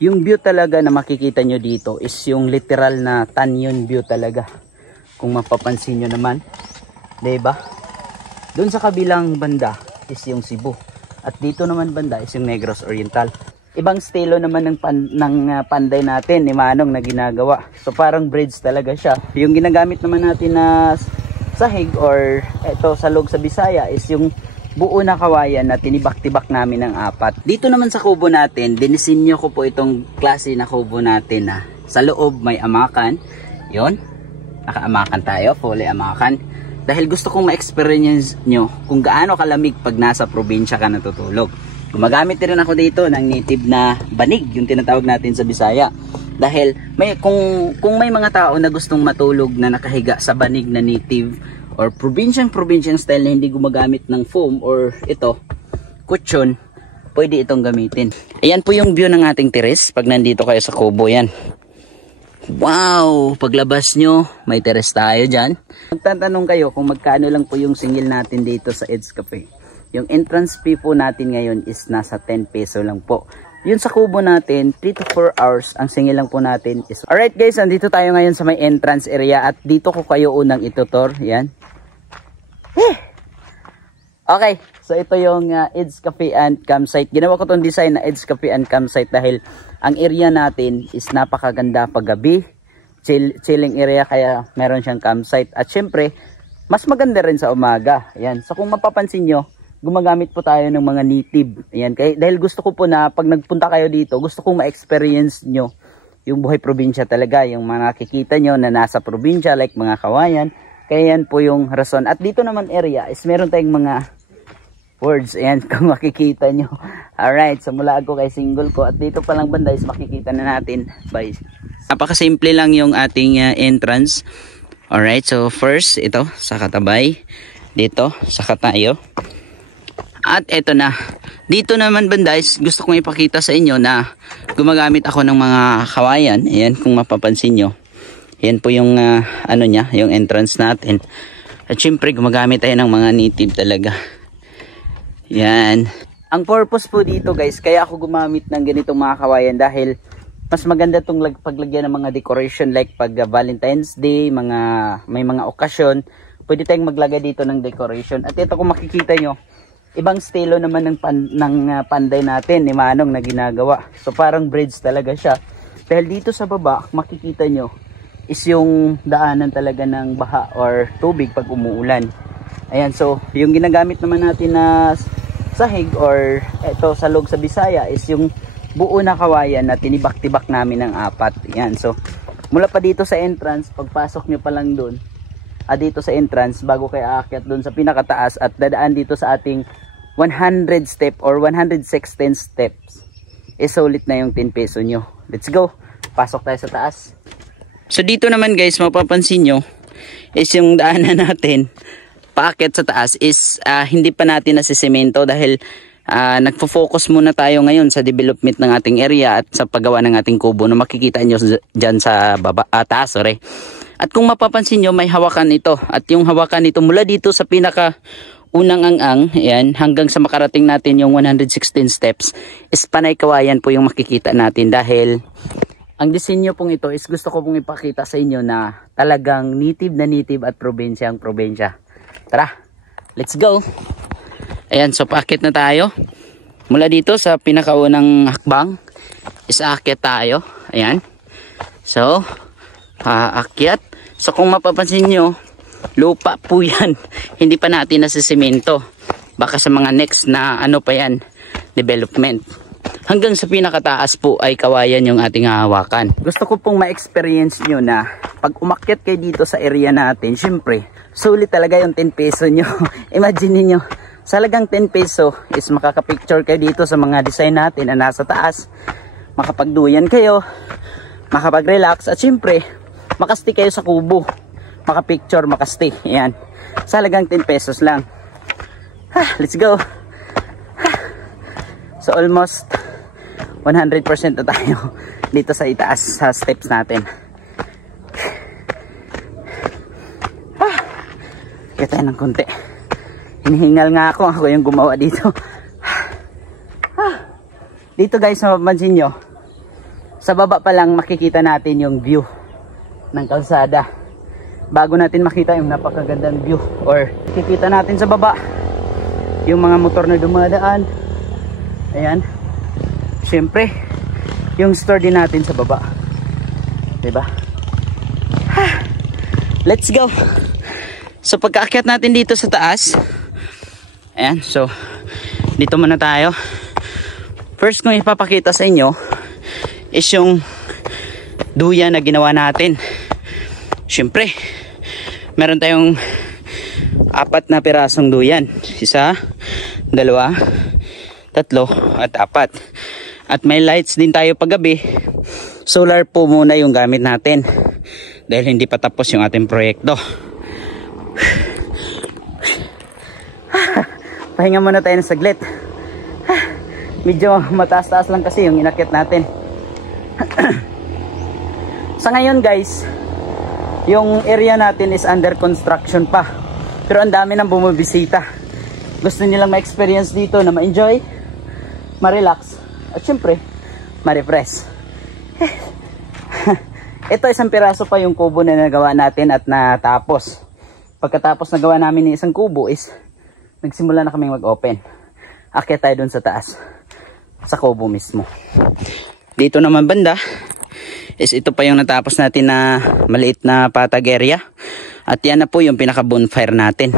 Yung view talaga na makikita nyo dito is yung literal na canyon view talaga. Kung mapapansin nyo naman, diba? Doon sa kabilang banda is yung Cebu. At dito naman banda is yung Negros Oriental. Ibang estilo naman ng panday natin ni Manong na ginagawa. So parang bridge talaga siya. Yung ginagamit naman natin na sahig or eto salog sa Bisaya is yung buo na kawayan na tinibak-tibak namin ng 4. Dito naman sa kubo natin, dinisenyo ko po itong klase na kubo natin na sa loob may amakan. Yon, naka-amakan tayo, fully amakan. Dahil gusto kong ma-experience nyo kung gaano kalamig pag nasa probinsya ka natutulog. Gumagamit din ako dito ng native na banig, yung tinatawag natin sa Bisaya. Dahil kung may mga tao na gustong matulog na nakahiga sa banig na native or provincial style na hindi gumagamit ng foam or ito, kutsyon, pwede itong gamitin. Ayan po yung view ng ating terrace pag nandito kayo sa kubo yan. Wow! Paglabas nyo, may terrace tayo dyan. Magtatanong kayo kung magkano lang po yung singil natin dito sa Ed's Cafe. Yung entrance fee po natin ngayon is nasa 10 peso lang po. Yun sa kubo natin, 3 to 4 hours, ang singil lang po natin is... Alright guys, nandito tayo ngayon sa may entrance area at dito ko kayo unang itutor. Yan. Okay, so ito yung Ed's Cafe and Campsite. Ginawa ko tong design na Ed's Cafe and Campsite dahil ang area natin is napakaganda pag gabi. Chilling area kaya meron siyang campsite. At syempre, mas maganda rin sa umaga. Ayan. So kung mapapansin nyo, gumagamit po tayo ng mga native. Ayan. Dahil gusto ko po na pag nagpunta kayo dito, gusto kong ma-experience nyo yung buhay probinsya talaga. Yung mga nakikita nyo na nasa probinsya like mga kawayan. Kaya yan po yung rason. At dito naman area is meron tayong mga words. Ayan, kung makikita nyo. Alright, so mula ako kay single ko. At dito palang banda is makikita na natin. Bye. Napakasimple lang yung ating entrance. Alright, so first, ito, sa katabay. Dito, sa katayo. At ito na. Dito naman banda is gusto kong ipakita sa inyo na gumagamit ako ng mga kawayan. Ayan, kung mapapansin nyo. Yan po yung ano niya, yung entrance natin. At syempre gumagamit tayo ng mga native talaga. Yan. Ang purpose po dito guys, kaya ako gumamit ng ganitong mga kawayan dahil mas maganda tong paglagyan ng mga decoration like pag Valentine's Day, may mga okasyon, pwede tayong maglagay dito ng decoration. At ito kung makikita nyo, ibang estilo naman ng panday natin ni Manong na ginagawa. So parang bridge talaga siya. Dahil dito sa baba, makikita nyo, is yung daanan talaga ng baha or tubig pag umuulan. Ayan, so yung ginagamit naman natin na sahig or eto salog sa Bisaya is yung buo na kawayan na tinibak-tibak namin ng 4. Ayan, so mula pa dito sa entrance, pagpasok nyo pa lang doon, dito sa entrance, bago kayo aakyat doon sa pinakataas at dadaan dito sa ating 100 step or 116 steps, is sulit na yung 10 peso nyo. Let's go, pasok tayo sa taas. So dito naman guys, mapapansin nyo is yung daanan natin paakyat sa taas is hindi pa natin nasisemento dahil nagfo-focus muna tayo ngayon sa development ng ating area at sa paggawa ng ating kubo na makikita nyo dyan sa taas. Sorry. At kung mapapansin nyo, may hawakan ito. At yung hawakan ito mula dito sa pinaka unang ang-ang, ayan, hanggang sa makarating natin yung 116 steps is panay kawayan po yung makikita natin dahil ang disenyo pong ito is gusto ko pong ipakita sa inyo na talagang native at probinsya ang probinsya. Tara, let's go! Ayan, so paakyat na tayo. Mula dito sa pinakaunang hakbang is aakyat tayo. Ayan. So, paakyat. So kung mapapansin nyo, lupa po yan. Hindi pa natin nasisemento. Baka sa mga next na ano pa yan, development. Hanggang sa pinakataas po ay kawayan yung ating hahawakan. Gusto ko pong ma-experience nyo na pag umakyat kayo dito sa area natin, syempre, sulit talaga yung 10 peso nyo. Imagine niyo sa halagang 10 peso is makakapicture kayo dito sa mga design natin na nasa taas. Makapagduyan kayo, makapag-relax, at syempre, makastay kayo sa kubo. Makapicture, makastay. Ayan. Sa halagang 10 pesos lang. Let's go. So almost 100% na tayo dito sa itaas sa steps natin. Kaya tayo ng konti. Hinihingal nga ako yung gumawa dito. Dito guys, mapapansin nyo, Sa baba pa lang makikita natin yung view ng kalsada. Bago natin makita yung napakagandang view, or makikita natin sa baba yung mga motor na dumadaan. Ayan. Siyempre, yung store din natin sa baba. Diba? Let's go. So pagkaakyat natin dito sa taas, ayan, so dito muna tayo. First kong ipapakita sa inyo is yung duyan na ginawa natin. Siyempre, meron tayong 4 na pirasong duyan. 1, 2, 3, at 4. At may lights din tayo paggabi. Solar po muna yung gamit natin dahil hindi pa tapos yung ating proyekto. Pahinga muna tayo ng saglit. Medyo mataas-taas lang kasi yung inakyat natin. Sa ngayon guys, yung area natin is under construction pa, pero ang dami nang bumibisita. Gusto nilang ma-experience dito na ma-enjoy, ma-relax, at syempre ma-refresh. Ito, isang piraso pa yung kubo na nagawa natin at natapos. Pagkatapos nagawa namin ng isang kubo is nagsimula na kaming mag-open. Akyat tayo dun sa taas, sa kubo mismo. Dito naman banda is ito pa yung natapos natin na maliit na patag area. At yan na po yung pinaka bonfire natin.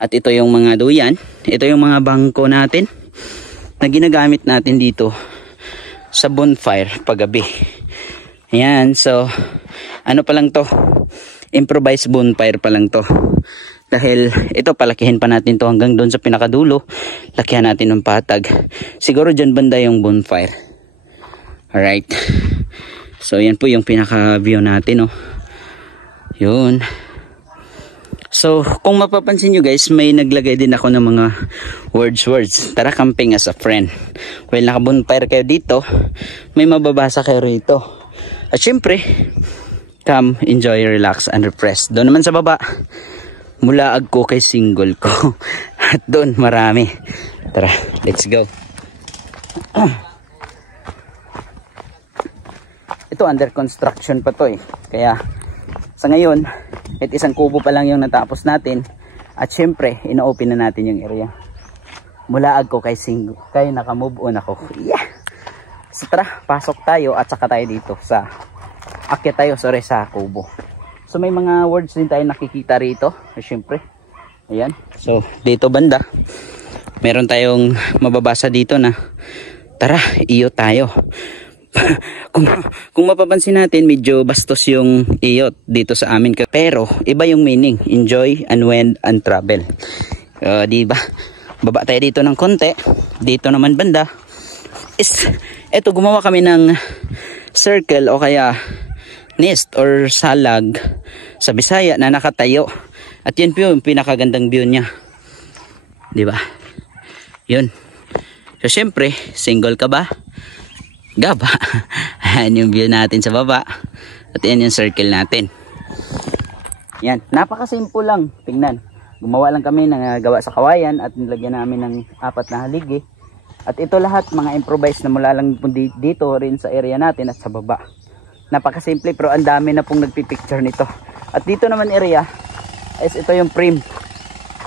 At ito yung mga duyan. Ito yung mga bangko natin na ginagamit natin dito sa bonfire paggabi. Ayan, so ano pa lang to, improvised bonfire pa lang to. Dahil ito, palakihin pa natin to hanggang doon sa pinakadulo. Lakihan natin ng patag. Siguro dyan banda yung bonfire. Alright. So yan po yung pinaka view natin, oh. Yun. So kung mapapansin nyo guys, may naglagay din ako ng mga words. Tara camping as a friend. Well, naka-bonfire kayo dito, may mababasa kayo rito. At syempre, come, enjoy, relax, and refresh. Doon naman sa baba, mulaag ko kay single ko. At doon marami. Tara, let's go. Ito under construction pa to eh. Kaya sa ngayon, isang kubo pa lang yung natapos natin. At syempre, ina-open na natin yung area. Mulaag ko kay single, kaya naka-move on ako. Yeah! So tara, pasok tayo at saka tayo dito sa akyat tayo, sa kubo. So may mga words din tayo nakikita rito. Syempre. Ayan. So dito banda, meron tayong mababasa dito na tara, iyo tayo. kung mapapansin natin, medyo bastos yung iyot dito sa amin. Pero iba yung meaning. Enjoy, unwind, and travel. Diba? Baba tayo dito ng konti. Dito naman banda is, eto, gumawa kami ng circle o kaya nest or salag sa Bisaya na nakatayo. At yun po yung pinakagandang view niya. Diba? Yun. So syempre, single ka ba? Gaba. Ayan yung view natin sa baba. At yan yung circle natin. Yan. Napakasimple lang. Tingnan. Gumawa lang kami ng gawa sa kawayan at nilagyan namin ng 4 na haligi. At ito lahat mga improvise na mula lang dito rin sa area natin at sa baba. Napakasimple pero ang dami na pong nagpipicture nito. At dito naman area is ito yung frame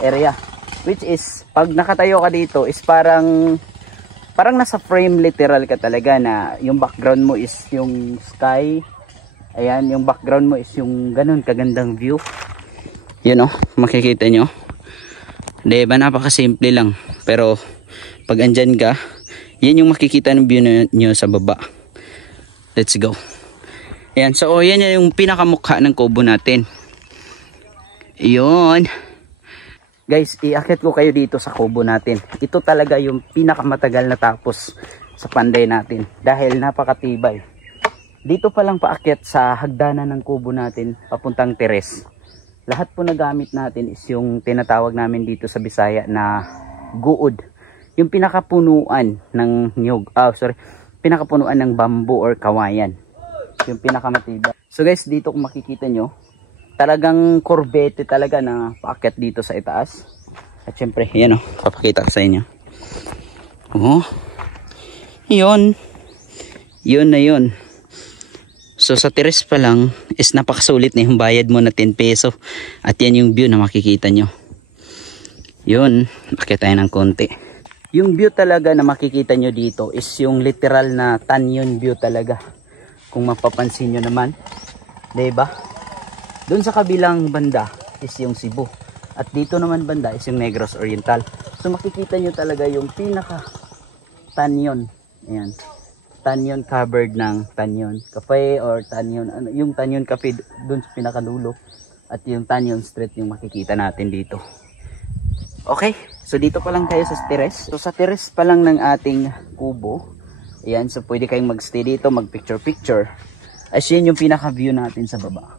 area. Which is pag nakatayo ka dito is parang nasa frame literal ka talaga, na yung background mo is yung sky. Ayan, yung background mo is yung ganun kagandang view. Yun oh, makikita nyo. Diba, napakasimple lang. Pero pag andyan ka, yan yung makikita ng view nyo sa baba. Let's go. Ayan, so yan yung pinakamukha ng kubo natin. Yun. Guys, iakyat ko kayo dito sa kubo natin. Ito talaga yung pinakamatagal na tapos sa panday natin. Dahil napakatibay. Dito pa lang paakyat sa hagdanan ng kubo natin papuntang teres. Lahat po na gamit natin is yung tinatawag namin dito sa Bisaya na guod. Yung pinakapunuan ng nyug. Pinakapunuan ng bamboo or kawayan. Yung pinakamatibay. So guys, dito kung makikita nyo, talagang kurbete talaga na paakyat dito sa itaas. At syempre, yan o, papakita ko sa inyo. Oh, yun. Yun na yun. So sa terrace pa lang is napakasulit na yung bayad mo na 10 peso. At yan yung view na makikita nyo. Yun, nakita tayo ng konti. Yung view talaga na makikita nyo dito is yung literal na canyon view talaga. Kung mapapansin nyo naman. Diba? Doon sa kabilang banda is yung Cebu. At dito naman banda is yung Negros Oriental. So makikita nyo talaga yung pinaka canyon. Ayan. Canyon covered ng Canyon Cafe or Canyon, ano, yung Canyon Cafe doon sa pinakadulo. At yung Canyon Street yung makikita natin dito. Okay, so dito pa lang tayo sa terrace. So sa terrace pa lang ng ating kubo. Ayan, so pwede kayong magstay dito, mag picture. As yun yung pinaka view natin sa baba.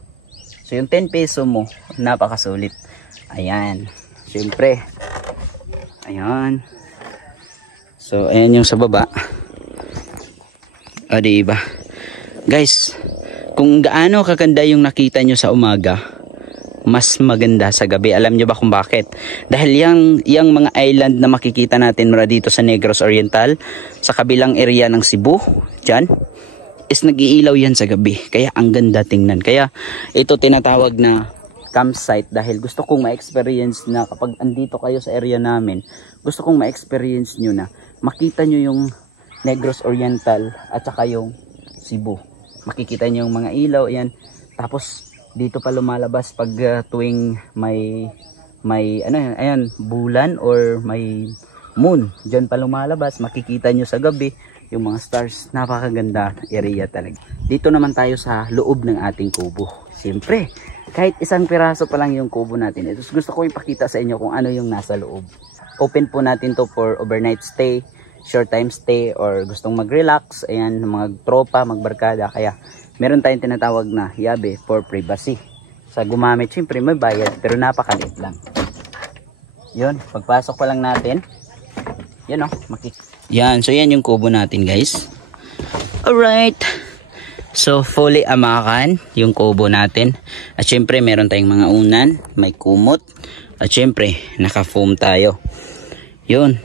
So yung 10 peso mo, napakasulit. Ayan, syempre. Ayan. So ayan yung sa baba. O diba? Guys, kung gaano kaganda yung nakita nyo sa umaga, mas maganda sa gabi. Alam nyo ba kung bakit? Dahil yung mga island na makikita natin mula dito sa Negros Oriental, sa kabilang area ng Cebu, dyan, is nag-iilaw yan sa gabi. Kaya ang ganda tingnan. Kaya ito tinatawag na campsite dahil gusto kong ma-experience na kapag andito kayo sa area namin, gusto kong ma-experience nyo na makita nyo yung Negros Oriental at saka yung Cebu. Makikita nyo yung mga ilaw, ayan. Tapos dito pa lumalabas pag tuwing may ano yan, ayan, bulan or may moon. Diyan pa lumalabas, makikita nyo sa gabi yung mga stars. Napakaganda area talaga. Dito naman tayo sa loob ng ating kubo. Siyempre, kahit isang piraso pa lang yung kubo natin. Ito gusto ko ipakita sa inyo kung ano yung nasa loob. Open po natin to for overnight stay, short time stay, or gustong mag-relax, ayan, mga tropa, magbarkada. Kaya meron tayong tinatawag na yabe for privacy. Sa gumamit, syempre may bayad, pero napakaliit lang. Yun, pagpasok pa lang natin, yan o, yan, so yan yung kubo natin, guys. Alright, so fully amakan yung kubo natin. At syempre meron tayong mga unan, may kumot, at syempre naka-foam tayo. Yun,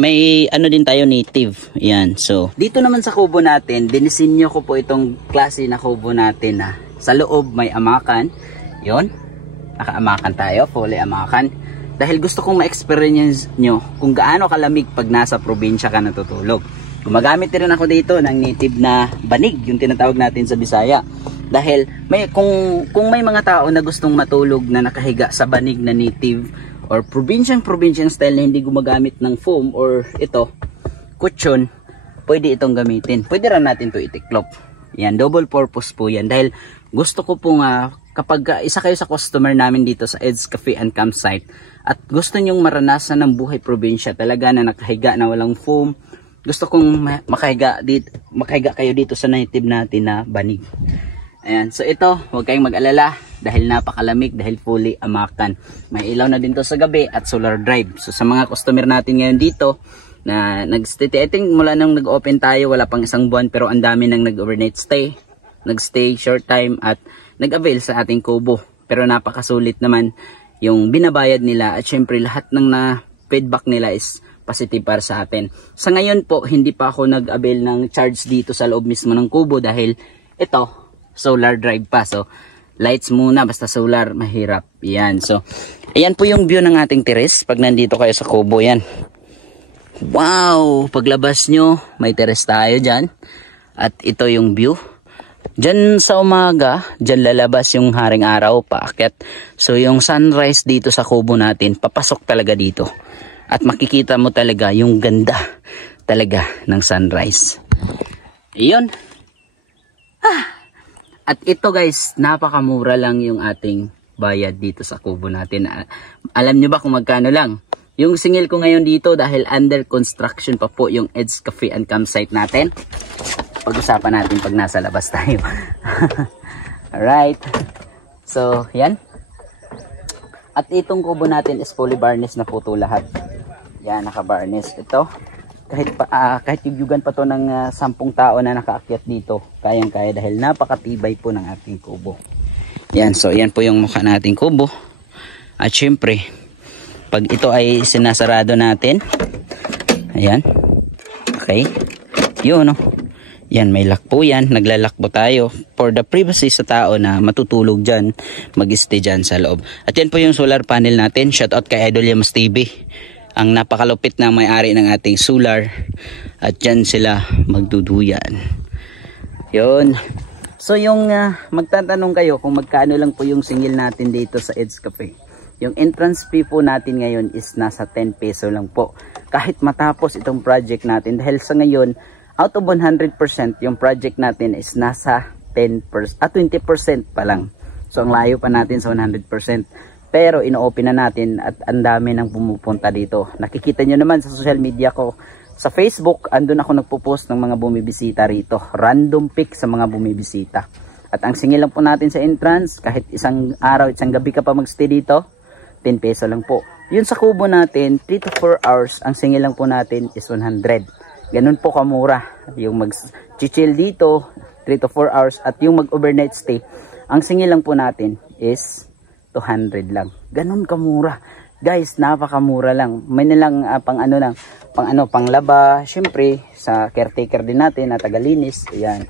may ano din tayo, native. Yan, so dito naman sa kubo natin, dinisenyo ko po itong klase na kubo natin na sa loob may amakan. Yun, naka-amakan tayo, fully amakan. Dahil gusto kong ma-experience nyo kung gaano kalamig pag nasa probinsya ka natutulog. Gumagamit rin ako dito ng native na banig, yung tinatawag natin sa Bisaya. Dahil kung may mga tao na gustong matulog na nakahiga sa banig na native or provincial style na hindi gumagamit ng foam or ito, kutsyon, pwede itong gamitin. Pwede rin natin to itiklop. Yan, double purpose po yan. Dahil gusto ko po nga, kapag isa kayo sa customer namin dito sa Ed's Cafe and Campsite at gusto nyong maranasan ng buhay probinsya talaga na nakahiga na walang foam, gusto kong makahiga kayo dito sa native natin na banig. Ayan, so ito, huwag kayong mag-alala dahil napakalamig, dahil fully amakan. May ilaw na din to sa gabi at solar drive. So sa mga customer natin ngayon dito na nag-stay, I think mula nang nag-open tayo, wala pang isang buwan, pero ang dami nang nag-overnight stay, nag-stay short time at nag-avail sa ating kubo. Pero napakasulit naman yung binabayad nila at syempre lahat ng feedback nila is positive para sa atin. Sa ngayon po, hindi pa ako nag-avail ng charge dito sa loob mismo ng kubo dahil ito, solar drive pa. So, lights muna, basta solar, mahirap. Yan. So, ayan po yung view ng ating terrace pag nandito kayo sa kubo. Yan. Wow! Paglabas nyo, may terrace tayo dyan. At ito yung view. Dyan sa umaga, dyan lalabas yung haring araw, paakyat. So, yung sunrise dito sa kubo natin, papasok talaga dito. At makikita mo talaga yung ganda talaga ng sunrise. Iyon. At ito guys, napakamura lang yung ating bayad dito sa kubo natin. Alam nyo ba kung magkano lang? Yung singil ko ngayon dito dahil under construction pa po yung Ed's Cafe and Campsite natin. Pag-usapan natin pag nasa labas tayo. Alright. So, yan. At itong kubo natin is fully varnish na po ito lahat. Yan, naka-varnish. Ito. Kahit yugyugan pa to ng 10 tao na nakaakyat dito, kayang-kaya dahil napakatibay po ng ating kubo. Yan, so yan po yung mukha nating kubo. At syempre, pag ito ay sinasarado natin, ayan, okay, yun, no? Yan, may lock po yan. Naglalak po tayo for the privacy sa tao na matutulog dyan, mag-stay dyan sa loob. At yan po yung solar panel natin. Shoutout kay Idol Yamas TV. Ang napakalupit na may-ari ng ating solar. At dyan sila magduduyan. Yun. So yung magtatanong kayo kung magkano lang po yung singil natin dito sa Ed's Cafe. Yung entrance fee po natin ngayon is nasa 10 peso lang po. Kahit matapos itong project natin. Dahil sa ngayon, out of 100%, yung project natin is nasa 20% pa lang. So, ang layo pa natin sa 100%. Pero, ino-open na natin at ang dami nang pumupunta dito. Nakikita nyo naman sa social media ko. Sa Facebook, andun ako nagpo-post ng mga bumibisita rito. Random pic sa mga bumibisita. At ang singil lang po natin sa entrance, kahit isang araw, isang gabi ka pa magstay dito, 10 peso lang po. Yun sa kubo natin, 3 to 4 hours, ang singil lang po natin is 100. Ganun po kamura yung mag-chill dito 3 to 4 hours at yung mag-overnight stay ang singil lang po natin is 200 lang. Ganun kamura guys, napakamura lang. May nilang panglaba, syempre sa caretaker din natin na tagalinis, ayan.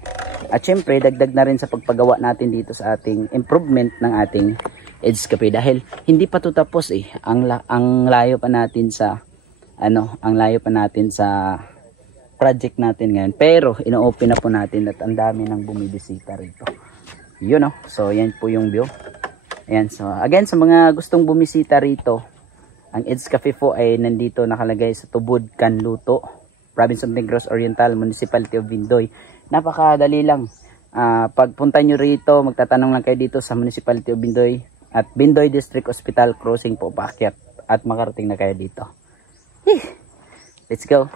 At syempre dagdag na rin sa pagpagawa natin dito sa ating improvement ng ating Ed's Cafe dahil hindi pa to tapos ang layo pa natin sa project natin ngayon, pero ino-open na po natin at ang dami nang bumibisita rito. Yun so yan po yung view. Ayan, so again sa mga gustong bumisita rito, ang Ed's Cafe po ay nandito nakalagay sa Tubod, Canluto, Province of Negros Oriental, Municipality of Bindoy. Napakadali lang. Pagpunta nyo rito, magtatanong lang kayo dito sa Municipality of Bindoy at Bindoy District Hospital Crossing po paakyat at makarating na kayo dito. Let's go.